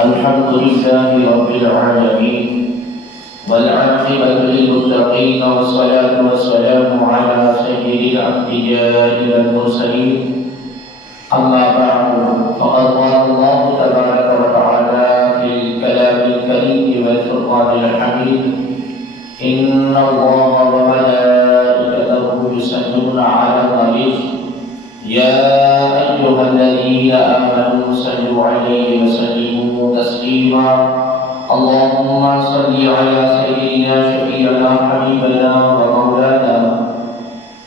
الحمد لله رب العالمين والعاقبة للمتقين والصلاة والسلام على سيد الأنبياء والمرسلين أما بعد فقد قال الله تبارك وتعالى في الكلام الكريم والفرقان الحميد إن الله وملائكته يصلون على النبي يا أيها الذين آمنوا صلوا عليه وسلموا تسليما اللهم صل على سيدنا شفيعنا حبيبنا ومولانا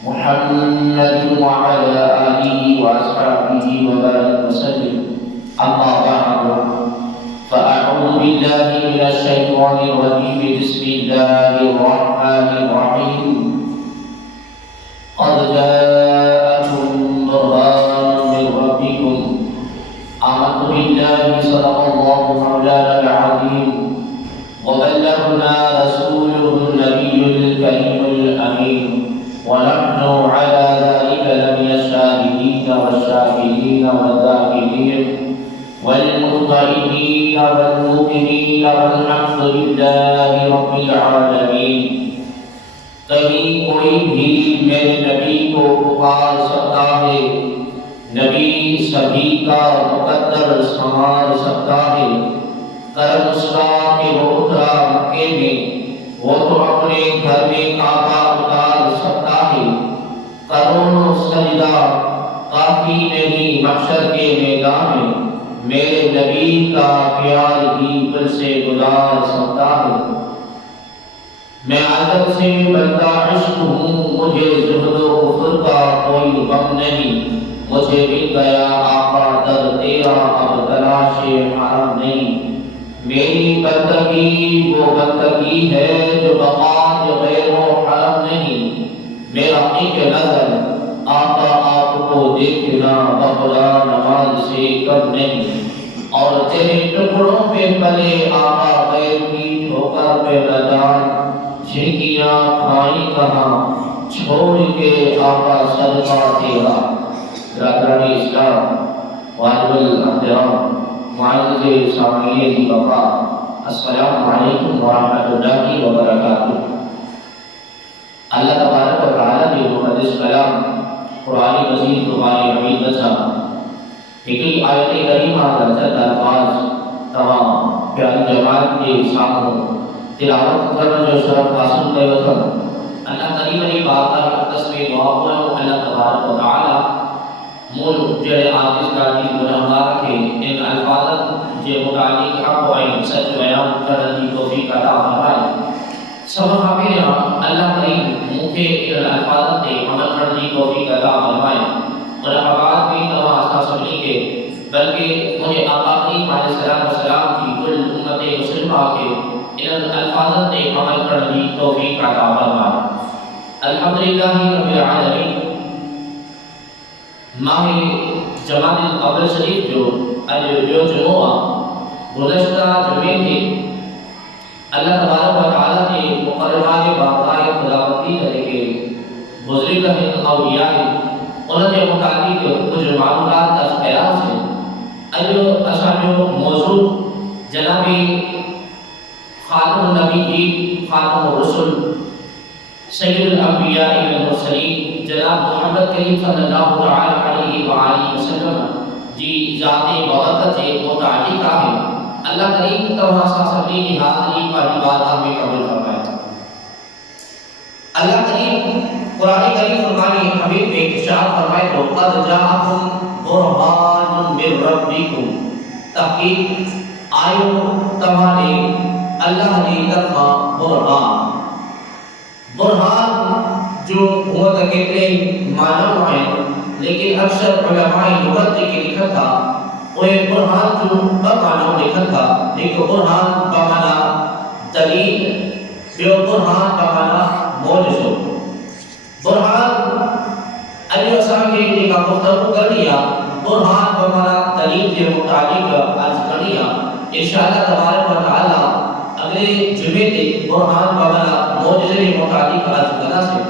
محمد وعلى آله وأصحابه وبارك وسلم أما بعد فأعوذ بالله من الشيطان الرجيم بسم الله الرحمن الرحيم قد جاءكم برهان من ربكم آمنت بالله صدق الله مولانا العظيم وبلغنا رسوله النبي الكريم الأمين ونحن على ذلك لمن الشاهدين والشاكرين والذاكرين والمطمئنين والمؤمنين والحمد لله رب العالمين. کہیں کوئی بھی میرے نبی کو پکار سکتا ہے، نبی سبھی کا مقدر سنبھال سکتا ہے. کرم اس کا کہ وہ اترا مکے میں، وہ تو اپنے گھر میں کعبہ اتار سکتا ہے. کروڑوں سجدہ کافی نہیں محشر کے میدان میں، میرے نبی کا پیار ہی دل سے گزار سکتا ہے. میں عدم سے بندہ عشق ہوں، مجھے زہد و کفر کا کوئی غم نہیں. مجھے مل گیا آقا در تیرا، اب تلاش حرم نہیں. میری بندگی وہ بندگی ہے جو بقا غیر و حرم نہیں. میرا ایک نظر آقا آپ کو دیکھنا بخدا نماز سے کم نہیں. اور تیرے ٹکڑوں پہ پلے آقا غیر کی ٹھوکر پہ ندان، جھنکیاں کھائیں کہاں چھوڑ کے آقا صدقہ تیرا. برادران اسلام، واجب الاحترام، معزز سامعین کی وفا، السلام علیکم ورحمۃ اللہ وبرکاتہ. اللہ تبارک و تعالیٰ کے مقدس کلام قرآن مجید قرآن حمید بچا ایک آیت کریمہ کا چند الفاظ تمام پیاری جماعت کے سامنے تلاوت کرنا جو شرف حاصل کر رہا تھا. اللہ کریم نے بارگاہ اقدس میں دعا ہوا ہے اللہ تبارک و تعالی مول جڑے عاجز گاڑی گناہگار کے ان الفاظ جو متعلق حق و عین سچ بیان کرنے کی توفیق عطا فرمائے. سب حاضرین اللہ کریم مجھے ان الفاظ تے عمل کرنے کی توفیق عطا فرمائے. اور آباد بھی تمام اساتذہ کے بلکہ مجھے آقا کریم علیہ السلام کی کل امت مسلمہ کے ان الفاظ تے عمل کرنے کی توفیق عطا فرمائے. الحمدللہ رب العالمین. ماہ جمادی الاول شریف جو جمعہ گزشتہ جمعے کے اللہ تبارک و تعالیٰ نے مقررہ بارگاہ خداوندی کے بزرگ اولیاء انہوں نے متعلق کچھ معلومات کا خیال سے جو موضوع جناب خاتم النبیین خاتم الرسل سید الانبیاء والمرسلین جناب محمد کریم صلی اللہ علیہ وآلہ وسلم جی ذات برکت سے متعلق ہے. اللہ کریم تمام سبھی کی حاضری پر بارگاہ میں قبول فرمائے. اللہ کریم قرآن کریم فرمانے حبیب میں ارشاد فرمائے تو قد جاءکم برہان من ربکم، تحقیق آئیو تمہارے اللہ نے طرفا برہان. برہان جو بہت اکیلے معنی ہے لیکن اکثر علماء لغت کے لکھا تھا وہ برہان جو بمعنی لکھا تھا. ایک برہان بمعنی دلیل، جو برہان بمعنی معجزہ. برہان علی اصحاب کے لیے کا مطلب کر لیا. برہان بمعنی دلیل کے متعلق عرض کر لیا. انشاءاللہ تبارک و تعالی اگلے جمعے کے برہان بمعنی معجزے کے متعلق عرض کرنا سے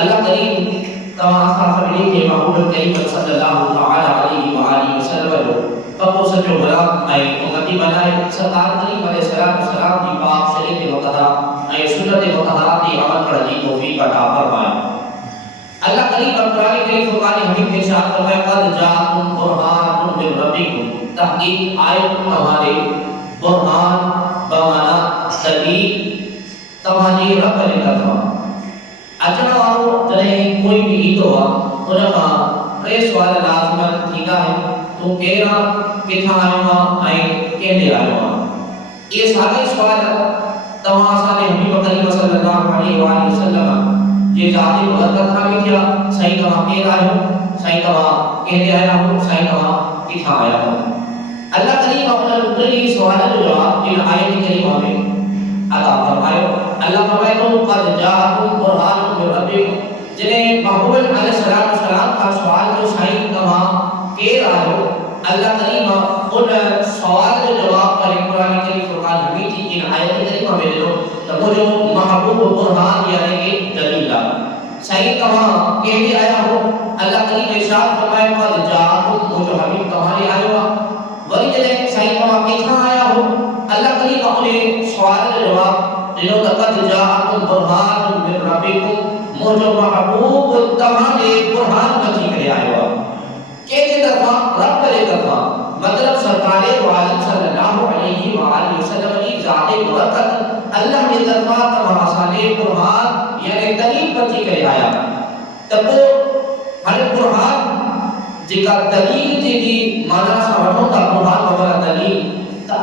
اللہ کریم تمام صاحب کے محبوب کریم صلی اللہ علیہ وآلہ وسلم پکو سچو غلام ۽ امتي بنائي سرکار کریم علیہ السلام دی پاک شریعت مطہرہ ۽ سنت مطہرہ دی عمل کرنے کی توفیق عطا فرمائے. اللہ کریم قرآن کریم فرقان حمید میں ارشاد فرمایا قد جاءکم برہان من ربکم تحقیق آیت تمہارے برہان بمانا دلیل تمہاری رب نے طرفا اچھا وارو جنہیں کوئی بھی ہی تو انہاں ٹے سوال لازمن تھیگا ہے تو کیرا کتھاں آئیواں آئیں کہنے آئیواں. یہ سارے سوال تمہاں سارے حبیب کریم صلی اللہ علیہ وآلہ وسلم یہ ذاتی برکت کا بھی کیا صحیح تمہاں کہنا آئے ہو صحیح تمہاں کہنے آیا ہو صحیح تمہاں کتھاں آیا ہو. اللہ کریم اپنا رکلی سوال جو جواب ان آیت کریمہ میں عطا فرمائے. اللہ فرمائے تو قد جاءکم برہان من ربکم جنہیں محبوب علیہ السلام کا سوال جو صحیح تمہاں کہہ رہا ہو اللہ کریم ان سوال جو جواب پر قرآن کریم فرقان حمید کی ان آیت کریمہ میں دو تو وہ جو محبوب برہان یعنی کہ دلیل صحیح تمہاں کہنے آیا ہو اللہ کریم ارشاد فرمائے قد جاءکم وہ جو حبیب تمہارے آئے ہوا وہی جنہیں صحیح تمہاں کتنا آیا ہو اللہ کریم اپنے سوال جو جواب جنہوں قد جاءکم برہان من ربکم وہ جو محبوب تمہارے برہان بچی کرے آئے ہوا کیسے طرفا رب کرے طرفا مطلب سرکار عالم صلی اللہ علیہ وآلہ وسلم کی ذات برکت اللہ نے طرفا تمہارا سانے برہان یعنی دلیل بچی کرے آیا تب وہ ہر برہان جکا دلیل جی دی مانا سمجھوں کا برہان ہمارا دلیل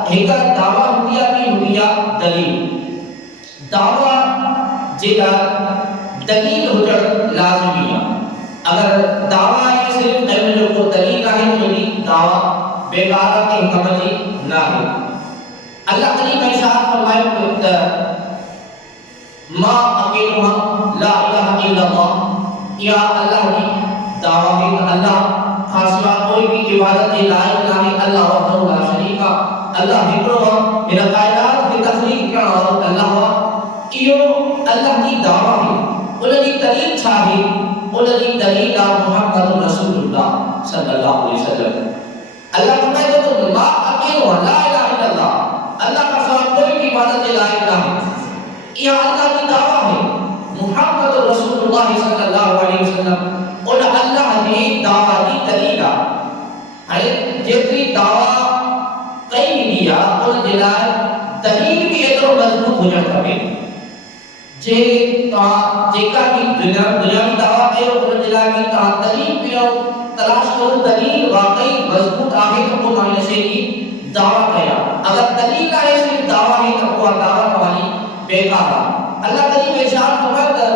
ایک دعویٰ ہویا بھی ہویا دلیل دعویٰ جکا دلیل ہوجر لازمی ہے. اگر دعویٰ ہے صرف علم جو کو دلیل ہے تو یہ دعویٰ بیکارہ کے حکم جی نہ ہے. اللہ کریم ارشاد فرمائے ما اقیلوہا لا الہ الا اللہ یا اللہ کی دعویٰ ہے اللہ خاصلہ کوئی بھی عبادت لائق نہ ہے اللہ وحدہ لا شریک اللہ ہکڑوا میرا کائنات کی تخلیق کا اللہ ہوا کیوں اللہ کی دعویٰ ہے انہوں نے دلیل چھاہی انہوں نے دلیل محمد رسول اللہ صلی اللہ علیہ وسلم. اللہ فرمائے تو ما اکیلو لا الہ الا اللہ اللہ کا سوا کوئی بھی عبادت لائق نہ ہے یہ اللہ کی دعویٰ ہے محمد رسول اللہ صلی اللہ علیہ وسلم اور اللہ نے دعویٰ کی دلیل ہے جتنی دعویٰ کئی بھی دیا ان دلائے دلیل بھی اتنا مضبوط ہو جاتا ہے جے کا کی دنیا کی دعویٰ ہے ان دلائے کی دلیل بھی تلاش کرو دلیل واقعی مضبوط آگے تو وہ معنی سے کی دعویٰ کیا اگر دلیل آئے صرف دعویٰ ہے تو وہ دعویٰ قوانی بیکار اللہ کریم ارشاد فرمایا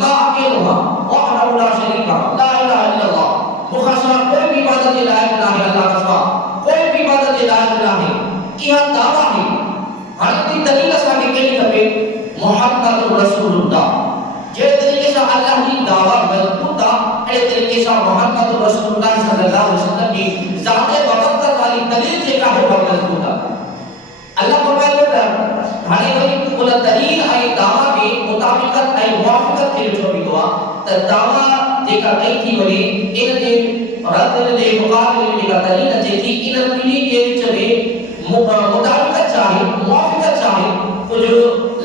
ما اکیلوہا وحدہ لا شریک لا الہ الا اللہ مخاصرہ کوئی بھی عبادت لائق نہ ہے اللہ کا سوا کوئی بھی عبادت لائق نہ ہے یہ دعویٰ ہے ہر ایک دلیل اسا کے کہیں کبھی محمد رسول اللہ جس طریقے سے اللہ کی دعویٰ مضبوط تھا اس طریقے سے محمد رسول اللہ صلی اللہ علیہ وسلم کی ذات برکت والی دلیل سے کافی مضبوط تھا. اللہ فرمایا ہر ایک کو دلیل ہے دعویٰ کے مطابقت ہے موافقت کے جو بھی ہوا تو دعویٰ جیکا کئی تھی ولی ان دے رد دے مقابلے میں جیکا دلیل اچھے تھی ان پلی کے وچ مطابقت چاہے موافقت چاہے کچھ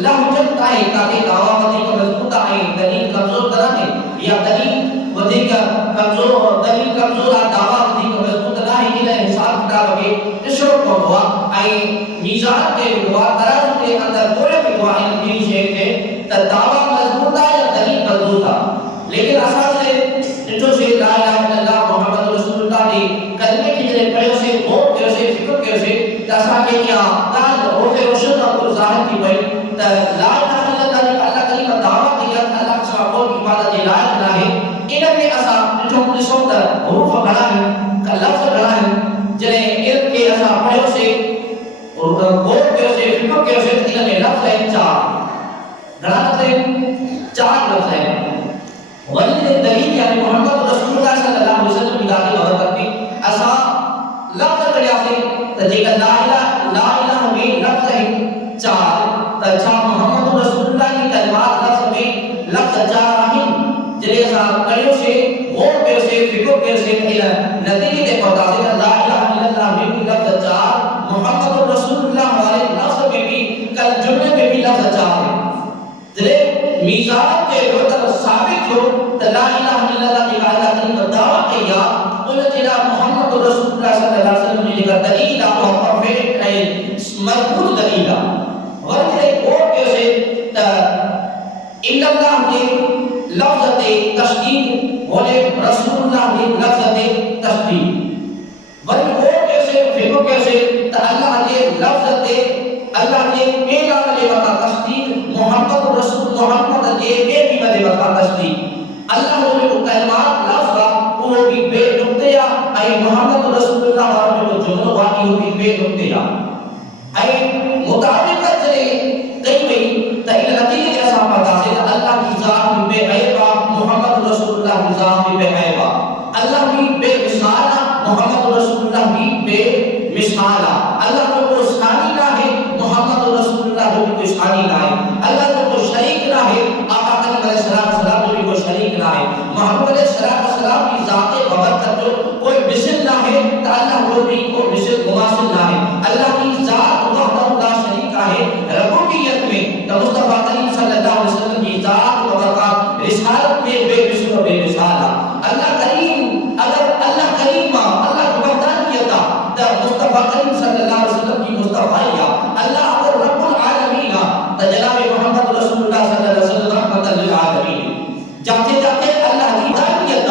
لہجت ہے تاکہ دعویٰ وزی کا مضبوط ہے دلیل کمزور طرح ہے یا دلیل وزی کا کمزور دلیل کمزور دعویٰ وزی کا مضبوط نہ ہے انہیں حساب کتاب کے اشرف کو ہوا آئی میزان کے دعا تراز کے اندر پورے بھی دعا ان کی شیخ ہے تو دعویٰ مضبوط ہے یا دلیل مضبوط ہے لیکن اساس سے جو سے لا الہ الا اللہ محمد رسول اللہ نے کلمے کی جنہیں پڑھے اسے غور کے اسے فکر کے اسے تسا کے کیا کان روز روشن اور ظاہر کی بھئی لا الہ الا اللہ نے اللہ کریم دعویٰ کیا اللہ کا سوا کوئی عبادت لائق نہ ہے انہوں نے اسا جو ہم نے سوتا حروف بڑھا ہے لفظ بڑھا ہے جنہیں علم کے اسا پڑھے اسے اور غور کے اسے فکر کے اسے انہوں نے لفظ ہے چار لفظ ہے ولی دلیل یعنی محمد رسول اللہ صلی اللہ علیہ وسلم کی ذاتی برکت میں اسا لفظ کریا سے تجیکا لا الہ میں لفظ ہے چار تچا محمد رسول اللہ کی کلمات لفظ میں لفظ چار ہیں جنہیں اسا کریو سے غور کے سے فکر کے سے نتیجے کے پتا سے لا الہ الا اللہ میں میزان کے بدر ثابت ہو تو لا الہ الا اللہ کی اللہ کریم دعویٰ کیا ان جنا محمد رسول اللہ صلی اللہ علیہ وسلم جی کا دلیل ہے پرفیکٹ ہے مضبوط دلیل ہے ورنہ کوٹ کیسے ان اللہ کے لفظ تشدید اور رسول اللہ کے لفظ تشدید ورنہ کوٹ کیسے فکر کیسے تو اللہ کے لفظ اللہ کے پیغام لے وقت تشدید محمد رسول محمد کے بے بھی لے وقت تشدید اللہ نے کو کلمات لفظ وہ بھی بے نقطہ اے محمد رسول اللہ اور کو جملہ واقعی بھی بے نقطہ اے مطابقت سے کئی وئی تین نتیجے جیسا پتا ہے اللہ کی ذات بھی بے عیب محمد رسول اللہ کی ذات بھی بے عیب اللہ بھی بے مثال محمد رسول اللہ بھی بے مثال اللہ کو کوئی ثانی نہ ہے محمد رسول اللہ کو کوئی ثانی نہ ہے اللہ کو کوئی شریک نہ ہے آقا کریم علیہ السلام کو بھی کوئی شریک نہ ہے محمد علیہ السلام کی ذات ببرکت جو کوئی مثل نہ ہے تو اللہ کو بھی کوئی مثل مماثل نہ ہے اللہ کی ذات وحدہ لا شریک ہے ربوبیت میں تو مصطفیٰ کریم صلی اللہ علیہ وسلم کی ذات وبرکات رسالت میں بے مثل و بے مثال اللہ کریم اگر اللہ کریم اللہ کی وحدانیت تو مصطفیٰ کریم صلی اللہ علیہ وسلم کی مصطفیٰ اللہ اگر رب العالمین تو جناب محمد رسول اللہ صلی اللہ علیہ وسلم رحمت للعالمین جاتے جاتے اللہ کی وحدانیت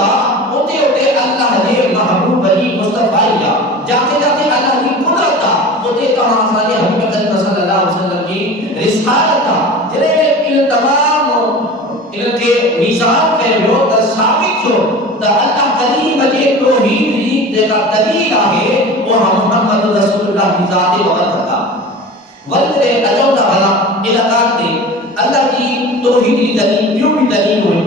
ہوتے ہوتے اللہ نے محبوب علی مصطفیٰ جاتے جاتے اللہ کی قدرت ہوتے کہاں سارے حبیب کریم صلی اللہ علیہ وسلم کی رسالت جنہیں ان تمام ان کے میزان کے جو ثابت ہو تو اللہ کریم کے توحید کا دلیل ہے وہ محمد رسول اللہ کی ذات وبرکت ورنہ اجو کا بھلا علاقات میں اللہ کی توحید کی دلیل کیوں بھی دلیل ہوئی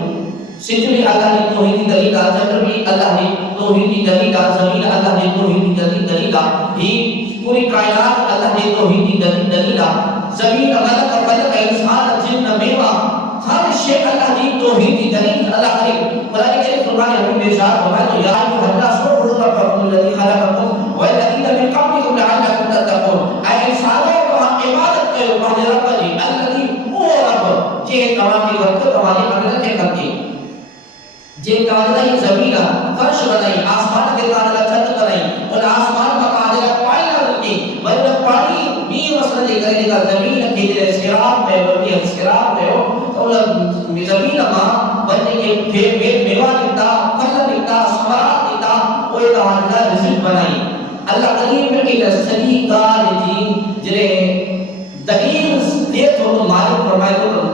سچ میں اللہ نے توحید کی دلیل چندر بھی اللہ نے توحید کی دلیل زمین اللہ نے توحید کی دلیل ہی پوری کائنات اللہ نے توحید کی دلیل زمین غلط فلک انسان جن میوہ ہر شے اللہ کی توحید کی دلیل اللہ کریم قرآن کریم فرمانے ہمیں بے شاعر فرمائے تو یا ایوہ الناس اعبدوا ربکم الذی خلقکم والذین من قبلکم لعلکم تتقون اے انسانوں کو عبادت کرو پہلے رب کی الذی هو رب جے تمام کی وقت تمہاری مدد کرتی جے کاغذی زمین فرش بنائی آسمان کے تارے چھت بنائی اور آسمان کا قادر پانی رکھی ورنہ پانی بھی مسئلہ کرنے کا زمین کے سراب میں بھی سراب میں ہو تو زمین ما ورنہ کے میوہ نکتا پھل نکتا ثمرات نکتا وہ تعالی رزق بنائی اللہ کریم کی صحیح کار دی جنے دلیل دیت ہو تو مالک فرمائے تو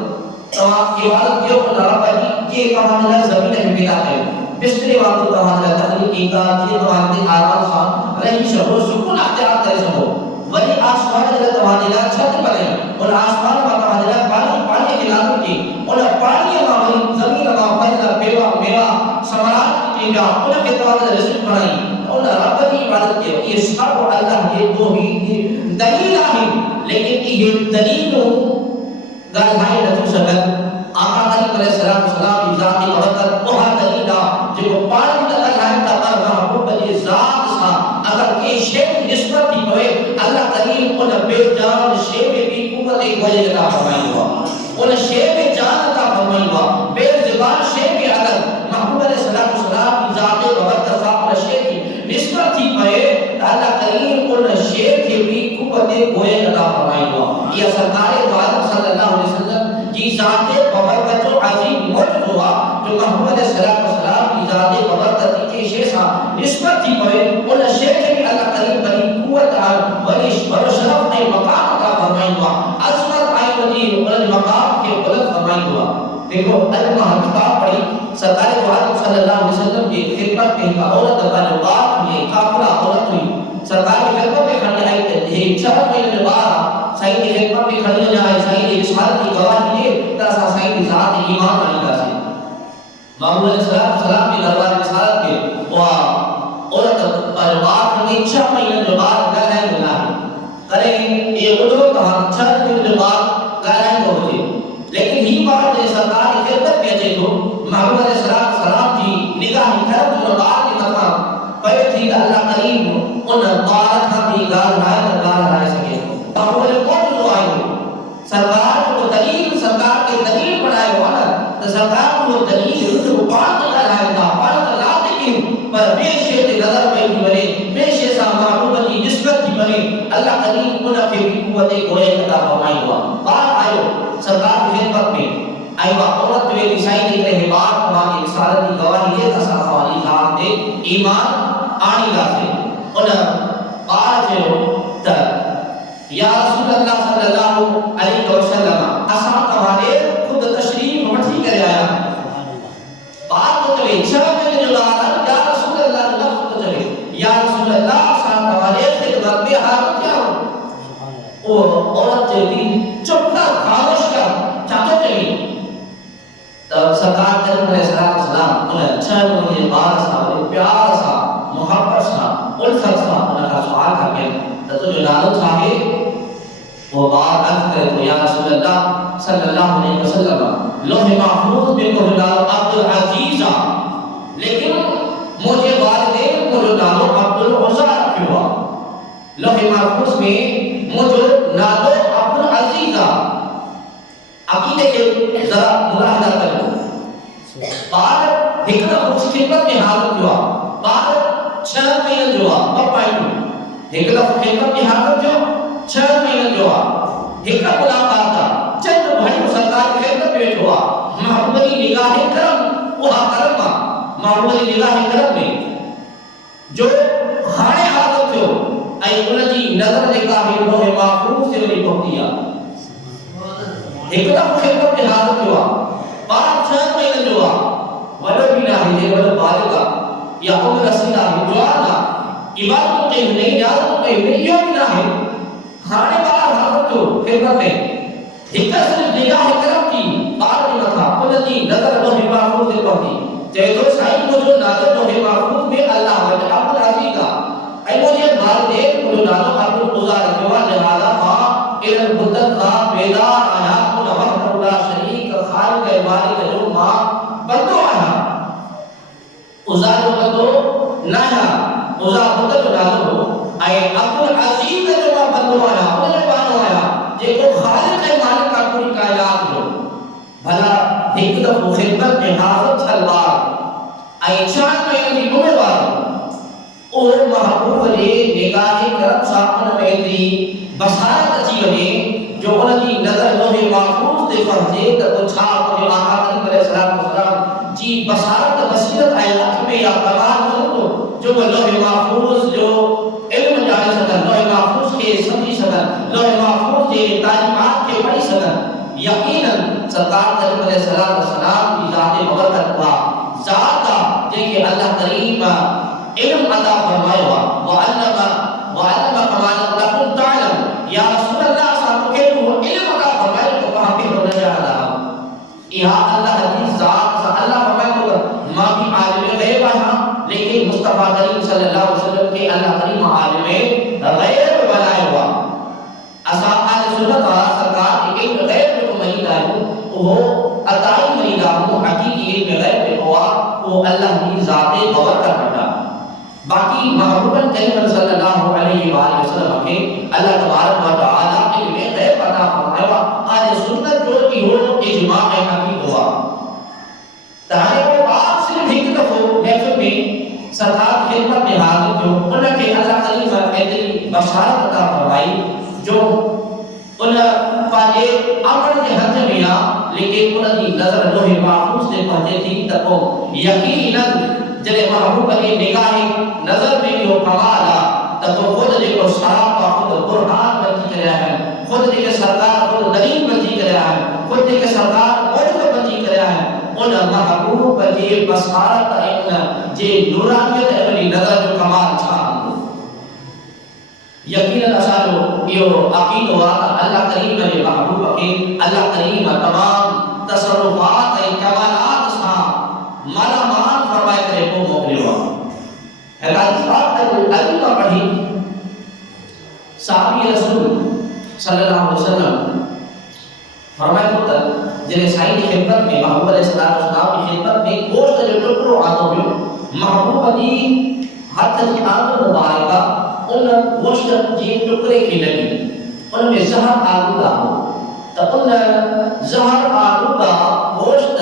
عبادت کیوں کو رب کی یہ کہاں زمین ہے پیدا ہے بستری واقع کہاں تخلیق کی کا یہ کہاں آرام خان رہی شہر سکون اختیار کرے سکو ولی آسمان جلد تمہارا چھت بنے اور آسمان کا کہاں پانی کی لازم کی اور پانی ہماری زمین ہمارا فضل پیوا میوا ثمرات کی جا ان کے تمہارا رزق بنائی اور رب کی عبادت کی یہ سب اللہ کے توحید دلیل ہے لیکن یہ دلیل گل ہے نہ سکت آقا کریم علیہ السلام کی ذات برکت وہ دلیل جو پانی تک ہے تا محبوب کی ذات سا اگر کے شے کی نسبت بھی ہوئے اللہ کریم ان بے جان شے میں بھی قوت ایک وجہ عطا فرمائی ہوا ان شے میں جان عطا فرمائی ہوا بے زبان شے میں اگر محبوب علیہ السلام کی ذات برکت سا ان شے کی نسبت بھی ہوئے اللہ کریم ان شے کی بھی قوت ایک وجہ عطا فرمائی ہوا یہ سرکار دو عالم صلی اللہ علیہ وسلم کی ذات برکت جو عظیم موجود ہوا جو محمد علیہ السلام کی ذات برکت کے شے سا نسبت تھی ہوئے ان شے کے بھی اللہ کریم بڑی قوت بڑی شرف نے مقام عطا فرمائی ہوا عظمت آئی ودی ان مقام کے بلند فرمائی ہوا دیکھو المحقہ پڑھی سرکار دو عالم صلی اللہ علیہ وسلم کی خدمت میں ایک عورت بنوات میں کافرہ عورت ہوئی سرکار کی خدمت میں کھڑی آئی تھی 4 مہینے بعد صحیح کی خدمت میں کھڑی ہو جائے صحیح کی رسالت کی گواہی دے تاسا صحیح کی ذات ایمان آئی کا سے محمد علیہ السلام کی دربار رسالت کے وہ عورت پر بات میں 6 مہینے بعد گہرائی ملا ہے کرے یہ قدرت کہاں 6 مہینے بعد گہرائی ہو جائے لیکن ہی بات نے سرکار کی خدمت میں جے تو محمد علیہ السلام کی نگاہ کرم جو بات کی مقام پہ تھی اللہ کریم ان بارت ہم بھی گال سکے محمد علیہ کون جو آئے سرکار کو دلیل سرکار کے دلیل بنائے ہوا سرکار کو دلیل کو پاک کرائے گا پاک لاتے پر پیشے تے نظر میں بنے پیشے سا محبوب کی نسبت کی بنے اللہ کریم انہاں کے قوت گوئے عطا فرمائے گا بار آئے سرکار کی خدمت میں آئے عورت وی عیسائی دے رہے بات ہماری رسالت کی گواہی دے تا والی ذات دے ایمان آنی لاتے انہاں آج تک یا رسول اللہ صلی اللہ علیہ وسلم اساں تمہارے خود تشریف وٹھی کرے آیا بات تو چلے چھا میں جو یا رسول اللہ لفظ تو چلے یا رسول اللہ اساں تمہارے خدمت میں حاضر کیا ہو وہ عورت جلدی چپ کر خاموش کر چاہتے چلی تب سرکار کریم علیہ السلام انہیں اچھا مجھے بار سا پیار سا محبت سا الفت سا انہیں کا سوال کر کے تو جو نالو چاہے وہ بات عرض کرے تو یا رسول اللہ صلی اللہ علیہ وسلم لوح محفوظ میں کو نالو عبد العزیزہ لیکن مجھے والدین کو نالو عبد العزیزہ رکھے ہوا لوح محفوظ میں مجھے نالو عبد العزیزہ عقیدے کے ذرا ملاحظہ کرو بعد حکمت خوش خدمت میں حاضر ہوا بعد 6 مہینے جو ہوا حکمت خدمت میں حاضر جو 6 مہینے جو ہوا حکمت ملاقات تھا چند بھائی سرکار کی خدمت میں ہوا محبوبی نگاہ کرم وہاں کرم محبوبی نگاہ کرم میں جو ہانے حاضر تھے اے ان کی نظر نگاہ لوح محفوظ سے ولی پہنچیا حکمت خدمت میں حاضر ہوا بعد 6 مہینے جو ہوا ولو بنا ہے ولو بالغا یا ام رسیدہ جوانا عبادت کے نہیں نیازت کے نہیں یہ بنا ہے کھانے بار حاضر تو خدمت میں حکمت صرف نگاہ کرم کی بار میں تھا ان کی نظر لوح محفوظ سے پہنچی چاہے تو سائن کو جو نظر لوح محفوظ میں اللہ وجہ عبد العزیز کا اے مجھے والدین کو جو نظر عبد العزیز رکھوا لہذا ماں علم بدت کا بیدار آیا ان وحد اللہ شریک خالق مالک جو ماں بندو آیا ازار بندو نایا ازار بدت نازو اے عبد العزیز جو ماں بندو آیا انہیں بانو آیا جے کو خالق مالک کا پوری کائنات جو بھلا حکمت و خدمت میں حاضر چھلوار اے 4 مہینے کی عمر اور محبوب نے نگاہ کرم صاحب میں دی بصارت اچھی ونے جو ان کی نظر لوح محفوظ دے پہنچے تو چھا کو آقا کریم علیہ السلام جی بصارت بصیرت آیات میں یا کمال ہو جو لوح محفوظ جو علم جانے سکن لوح محفوظ کے سمجھی سکن لوح محفوظ کے تعلیمات کے پڑھی سکن یقیناً سرکار کریم علیہ السلام کی ذات مبرکت کا ذات جے کہ اللہ کریم علم عطا فرمائے ہوا وعلم کما لم تعلم یا رسول اللہ صاحب کے علم عطا فرمائے تو کہاں پہ ہونا جا رہا یہاں اللہ کی ذات سے اللہ فرمائے تو ماں بھی عالم غیب ہے لیکن مصطفیٰ کریم صلی اللہ علیہ وسلم کے اللہ کریم عالم غیب بنائے ہوا اصحاب اہل سنت سرکار کے علم غیب کو مریدہ ہے وہ عطائی مریدہ ہوں حقیقی علم غیب ہوا وہ اللہ کی ذات مبرکت بنا باقی محبوباً کریم صلی اللہ علیہ وآلہ وسلم کے اللہ تبارک و تعالیٰ علم غیب عطا فرمائے ہوا اہل سنت جو کی ہو اجماع حقیق ہوا تاہرے کو بات صرف حکمت ہو محفل میں سرکار خدمت میں حاضر جو انہوں کے اللہ کریم اتنی بشارت عطا فرمائی جو انہوں پاجے عمل کے حد میں لیکن انہوں کی نظر لوح محفوظ سے پہنچے تھی تکو یقیناً جلے محبوب کی نگاہ نظر میں جو کمالا تب وہ خود جے کو شراب کا خود قرآن بنتی کریا ہے خود جے کے سرکار خود دلیل بنتی کریا ہے خود جے کے سرکار موجود بنتی کریا ہے ان محبوب کی بصارت ان جے نورانیت اپنی نظر جو کمال چھا یقیناً اسانو یہ عقید ہوا اللہ کریم نے محبوب کے اللہ کریم تمام تصرفات کمالات سا مالا مان فرمائے کرے کو موکلے ہوا حدیث بات علی کا پڑھی صحابی رسول صلی اللہ علیہ وسلم فرمائے ہوتا جنہیں سائی کی خدمت میں محبوب علیہ السلام کی خدمت میں گوشت جو ٹکڑوں آتوں میں محبوب علی ہاتھ کی آنکھ مبارکہ ان گوشت جی ٹکڑے کی لگی ان میں زہر آلودہ ہو تو ان زہر آلودہ گوشت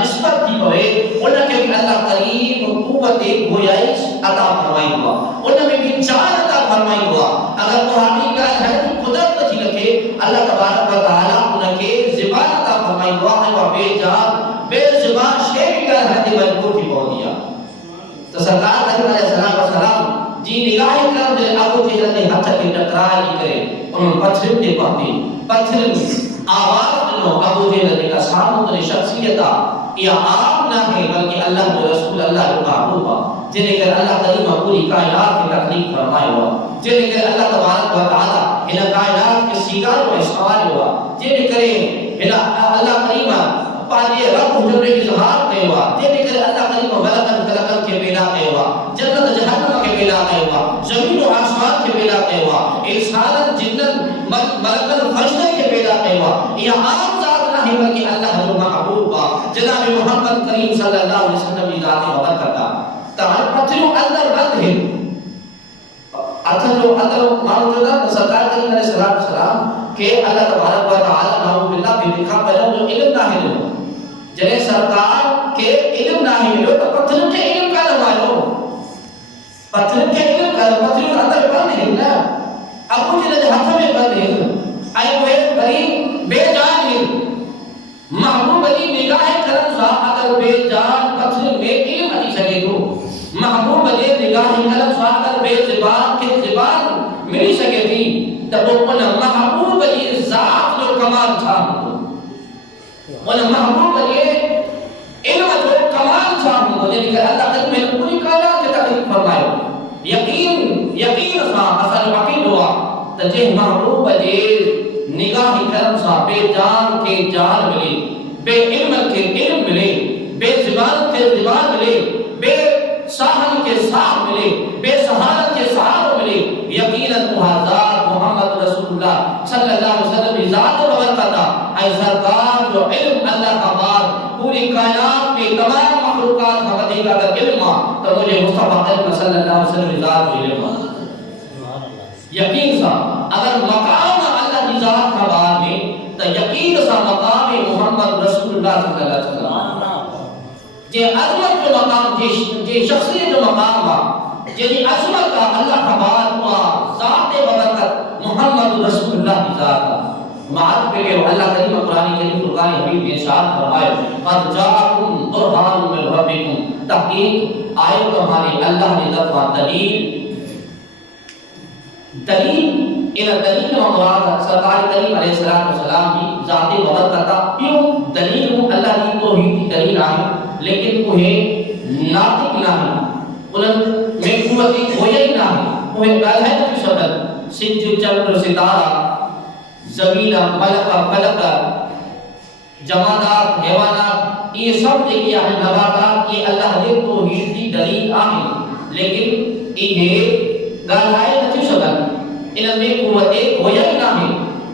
نسبت تھی ہوئے انہوں نے بھی اللہ کریم قوت گویائش عطا فرمائی ہوا، انہوں نے بھی جان عطا فرمائی ہوا. اگر وہ حقیقت کا ہے تو قدرت نہ تھی رکھے اللہ تبارک و تعالیٰ انہوں کے زبان عطا فرمائی ہوا ہے وہ بے جان بے زبان شیخ کا حد مجبور تھی پہنچ دیا. تو سرکار علیہ السلام جی نگاہ کرم دے ابو جہل نے ہاتھ کے ٹکرائی کی کرے انہوں پتھر دے پاتے پتھر آواز دنو ابو جہل نے کا سامنے نے شخصیتا یہ عام نہ ہے بلکہ اللہ کے رسول اللہ کے محبوب جنہیں کہ اللہ کریم پوری کائنات کی تخلیق فرمائے ہوا، جنہیں کہ اللہ تبارک و تعالی ان کائنات کے سیگار و استعمال ہوا، جنہیں کہ اللہ کریم پاجے رب حجر کی اظہار کیا ہوا، جنہیں کہ اللہ کریم ملکن فلکن کے پیدا کیا ہوا، جنت جہنم کے پیدا کیا ہوا، زمین و آسمان کے پیدا کیا ہوا، انسان جنت ملکن فرشتے کے پیدا کیا ہوا. یہ عام ذات نہ ہے بلکہ اللہ جو محبوب با جناب محمد کریم صلی اللہ علیہ وسلم کی ذات مبارک کرتا. تمہارے پتھروں اندر بند ہے اتھر اندر موجودہ سرکار کریم علیہ السلام کہ اللہ تبارک و تعالی نعوذ باللہ بھی دکھا پہلے جو علم نہ ہے جنہیں سرکار کے علم نہ ہی ملو تو پتھروں کے علم کا نمائلو پتھروں کے علم کا پتھروں اندر بند ہے نا ابو جہل ہاتھ میں بند ہے آئے وہ ایک غریب بے جان ہے محبوب علی نگاہ کرم سا اگر بے جان پتھر میں علم علی سکے تو محبوب علی نگاہ کرم سا اگر بے زبان کے زبان ملی سکے تھی تب وہ محبوب علی ذات جو کمال تھا وہ محبوب علی علم جو کمال تھا یعنی کہ اللہ تعالی میں پوری کائنات کی تخلیق فرمائے یقین سا اصل عقید ہوا تجھے محبوب علی نگاہ کرم سا بے جان کے جان ملے بے علم کے علم ملے بے زبان کے زبان ملے بے ساحل کے ساحل ملے بے سہارت کے سہارت ملے. یقیناً محاذات محمد رسول اللہ صلی اللہ علیہ وسلم کی ذات مبارکہ تھا اے سرکار جو علم اللہ کا بات پوری کائنات میں تمام مخلوقات کا بدیگا اگر علم تو مجھے مصطفیٰ کریم صلی اللہ علیہ وسلم کی ذات کی علم یقین سا اگر مقام اللہ کی ذات کا بات میں تو یقین سا مقام محمد رسول اللہ صلی اللہ علیہ وسلم جے عظمت جو مقام جے شخصیت جو مقام ہے جی عظمت کا اللہ کا بات ہوا ذات برکت محمد رسول اللہ کی ذات کا معرف پہ کہ اللہ کریم قرآن کریم فرقان حبیب نے ارشاد فرمایا قد جاءکم برہان من ربکم تحقیق آئے تمہارے اللہ نے طرف دلیل ان دلیل مراد سرکار کریم علیہ السلام کی ذات برکت کیوں دلیل اللہ کی توحید کی دلیل ہے لیکن کوئی ناطق نہ ہے انہوں میں قوتی ہوئی نہ ہے کوئی گالہت کی شکل سنج چندر ستارہ زمین ملک فلک جمادات حیوانات یہ سب دیکھیا ہے نباتات یہ اللہ نے توحید کی دلیل آئیں لیکن انہیں گالہت کی شکل انہوں میں قوتی ہوئی نہ ہے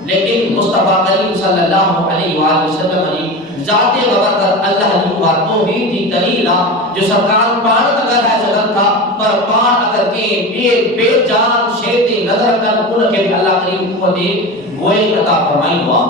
لیکن مصطفیٰ کریم صلی اللہ علیہ وآلہ وسلم نے ذات برکت اللہ کی توحید کی دلیل جو سرکار پان اگر ہے جگت تھا پر پان اگر کے بے جان شیط نظر کر ان کے اللہ کریم قوت گوئے عطا فرمائی ہوا.